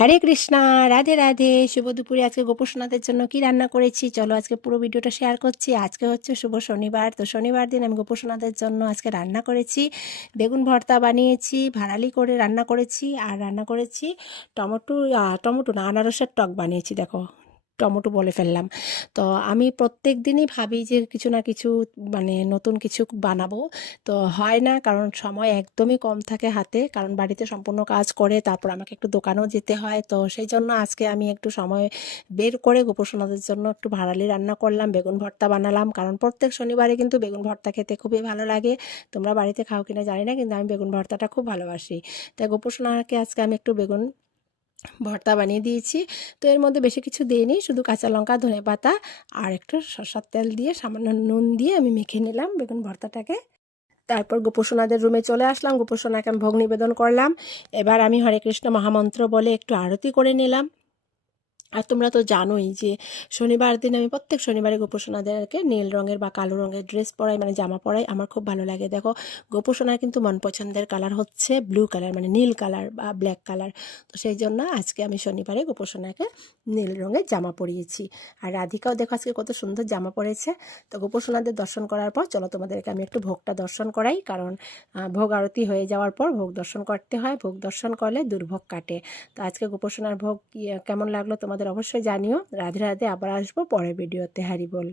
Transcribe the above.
হরে কৃষ্ণা, রাধে রাধে। শুভ দুপুরে আজকে গোপসোনাদের জন্য কি রান্না করেছি চলো আজকে পুরো ভিডিওটা শেয়ার করছি। আজকে হচ্ছে শুভ শনিবার, তো শনিবার দিন আমি গোপসোনাদের জন্য আজকে রান্না করেছি। বেগুন ভর্তা বানিয়েছি, ভাড়ালি করে রান্না করেছি, আর রান্না করেছি টমেটো টমেটো না, আনারসের টক বানিয়েছি। দেখো, টমেটো বলে ফেললাম। তো আমি প্রত্যেক দিনই ভাবি যে কিছু না কিছু মানে নতুন কিছু বানাবো, তো হয় না, কারণ সময় একদমই কম থাকে হাতে, কারণ বাড়িতে সম্পূর্ণ কাজ করে তারপর আমাকে একটু দোকানেও যেতে হয়। তো সেই জন্য আজকে আমি একটু সময় বের করে গোপসোনাদের জন্য একটু ভাড়ালি রান্না করলাম, বেগুন ভর্তা বানালাম। কারণ প্রত্যেক শনিবারে কিন্তু বেগুন ভর্তা খেতে খুবই ভালো লাগে। তোমরা বাড়িতে খাও কিনা জানি না, কিন্তু আমি বেগুন ভর্তাটা খুব ভালোবাসি। তাই গোপসোনাকে আজকে আমি একটু বেগুন ভর্তা বানিয়ে দিয়েছি। তো এর মধ্যে বেশি কিছু দিইনি, শুধু কাঁচা লঙ্কা, ধনেপাতা আর একটু সরষের তেল দিয়ে সামান্য নুন দিয়ে আমি মেখে নিলাম বেগুন ভর্তাটাকে। তারপর গোপসোনাদের রুমে চলে আসলাম, গোপসোনাকে আমি ভোগ নিবেদন করলাম। এবার আমি হরে কৃষ্ণ মহামন্ত্র বলে একটু আরতি করে নিলাম। আর তোমরা তো জানোই যে শনিবার দিন আমি প্রত্যেক শনিবারে গোপসোনাদেরকে নীল রঙের বা কালো রঙের ড্রেস পরাই, মানে জামা পরাই, আমার খুব ভালো লাগে। দেখো, গোপসোনার কিন্তু মন পছন্দের কালার হচ্ছে ব্লু কালার, মানে নীল কালার বা ব্ল্যাক কালার। তো সেই জন্য আজকে আমি শনিবারে গোপসোনাকে নীল রঙের জামা পরিয়েছি। আর রাধিকাও দেখো আজকে কত সুন্দর জামা পরেছে। তো গোপসোনাদের দর্শন করার পর চলো তোমাদেরকে আমি একটু ভোগটা দর্শন করাই, কারণ ভোগ আরতি হয়ে যাওয়ার পর ভোগ দর্শন করতে হয়, ভোগ দর্শন করলে দুর্ভোগ কাটে। তো আজকে গোপসোনার ভোগ কেমন লাগলো তোমাদের অবশ্যই জানিও। রাধে রাধে, আবার আসবো পরের ভিডিওতে। হরি বল।